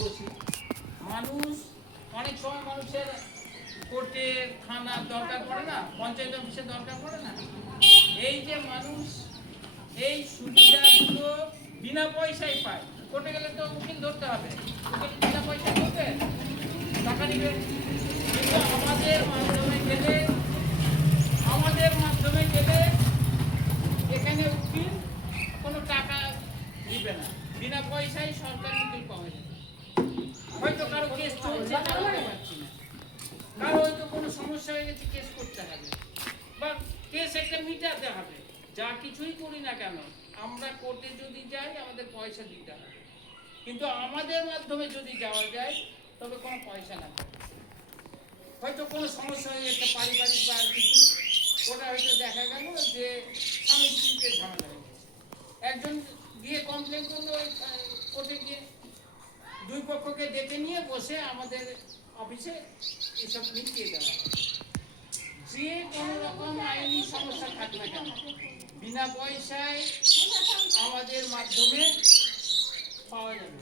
বসি, মানুষ অনেক সময় মানুষের কোর্টে থানার দরকার পড়ে না, পঞ্চায়েত অফিসের দরকার পড়ে না। এই যে মানুষ এই সুবিধাগুলো বিনা পয়সায় পায়। কোর্টে গেলে তো উকিল ধরতে হবে, উকিল বিনা পয়সায় ধরবে, টাকা নেবে। কিন্তু আমাদের মাধ্যমে গেলে এখানে উকিল কোনো টাকা দিবে না, বিনা পয়সায় সরকারি উকিল পাওয়া যাবে। হয়তো কারো কেস চলছে চালাতে পারছি না, কারো হয়তো কোনো সমস্যা হয়ে গেছে, কেস করতে হবে বা কেস একটা মিটাতে হবে। যা কিছুই করি না কেন, আমরা কোর্টে যদি যাই আমাদের পয়সা দিতে হবে, কিন্তু আমাদের মাধ্যমে যদি যাওয়া যায় তবে কোনো পয়সা না। হয়তো কোনো সমস্যা হয়ে গেছে পারিবারিক বা আর কিছু, ওটা হয়তো দেখা গেল যে স্বামী স্ত্রীতে ঝামেলা হয়ে গেছে, একজন গিয়ে কমপ্লেন করলো কোর্টে গিয়ে, দুই পক্ষকে ডেকে নিয়ে বসে আমাদের অফিসে এসব মিটিয়ে দেওয়া হয়। যে কোনো রকম আইনি সমস্যা থাক না কেন বিনা পয়সায় আমাদের মাধ্যমে পাওয়া যাবে।